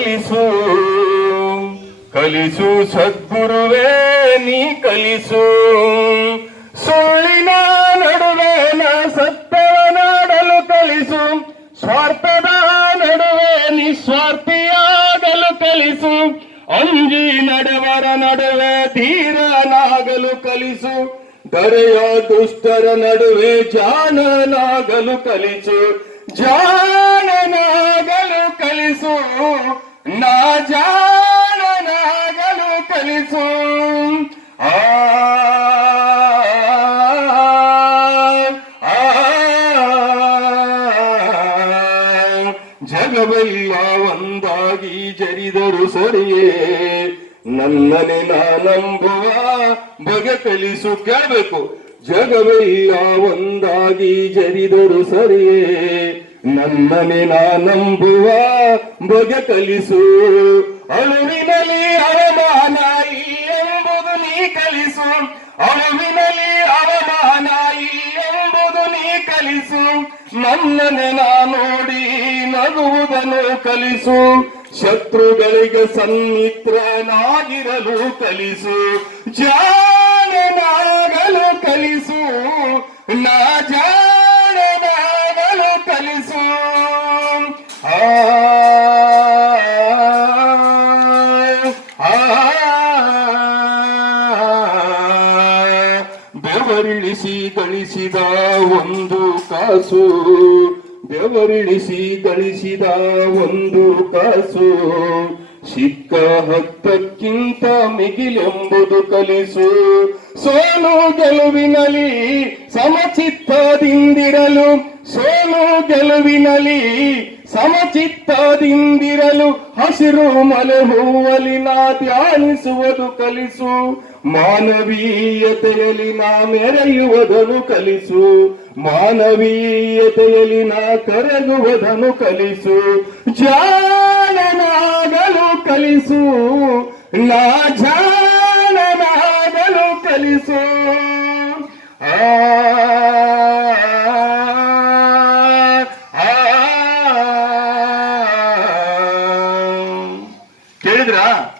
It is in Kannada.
ಕಲಿಸು ಕಲಿಸು ಸದ್ಗುರುವೇ ನೀ ಕಲಿಸು ಸುಳ್ಳಿನ ನಡುವೆ ನ ಸತ್ಯವ ನಾಡಲು ಕಲಿಸು ಸ್ವಾರ್ಥದ ನಡುವೆ ನಿಸ್ವಾರ್ಥಿಯಾಗಲು ಕಲಿಸು ಅಂಜಿ ನಡೆವರ ನಡುವೆ ಧೀರನಾಗಲು ಕಲಿಸು ದರೆಯ ದುಷ್ಟರ ನಡುವೆ ಜಾಣನಾಗಲು ಕಲಿಸು ಜಾಣನಾಗಲು ಜಗವೆಲ್ಲ ಒಂದಾಗಿ ಜರಿದರು ಸರಿಯೇ ನನ್ನನೆ ನಾನಂಬುವ ಬಗೆ ಕಲಿಸು ಕೇಳಬೇಕು ಜಗವೆಲ್ಲ ಒಂದಾಗಿ ಜರಿದರು ಸರಿಯೇ ನನ್ನನೆ ನಾನಂಬುವ ಬಗೆ ಕಲಿಸು ಅಳುವಿನಲ್ಲಿ ಅಳುವಿನಲ್ಲಿ ಅವಮಾನ ಎಂಬುದು ನೀ ಕಲಿಸು. ನನ್ನನೆ ನೋಡಿ ನಗುವುದನ್ನು ಕಲಿಸು. ಶತ್ರುಗಳಿಗೆ ಸನ್ನಿತ್ರನಾಗಿರಲು ಕಲಿಸು. ಜಾಣನಾಗಲು ಬೆವರಿಳಿಸಿ ಗಳಿಸಿದ ಒಂದು ಕಾಸು, ದೇವರಿಳಿಸಿ ಗಳಿಸಿದ ಒಂದು ಕಾಸು, ಸಿಕ್ಕ ಹತ್ತಕ್ಕಿಂತ ಮಿಗಿಲೆಂಬುದು ಕಲಿಸು. ಸೋನು ಗೆಲುವಿನಲ್ಲಿ ಸಮಚಿತ್ತದಿಂದಿರಲು, ಸೋನು ಗೆಲುವಿನಲ್ಲಿ ಸಮಚಿತ್ತದಿಂದಿರಲು ಹಸಿರು ಮಲೆ ಹೂವಲಿ ನಾ ಧ್ಯಾನಿಸುವುದು ಕಲಿಸು. ಮಾನವೀಯತೆಯಲ್ಲಿ ನಾ ಮೆರೆಯುವುದನ್ನು ಕಲಿಸು. ಮಾನವೀಯತೆಯಲ್ಲಿ ನಾ ಕರಗುವುದನ್ನು ಕಲಿಸು. ಜಾನನಾಗಲು ಕಲಿಸು. ನಾ ಜಾಣನಾಗಲು ಕಲಿಸು. ಆ 얘들아.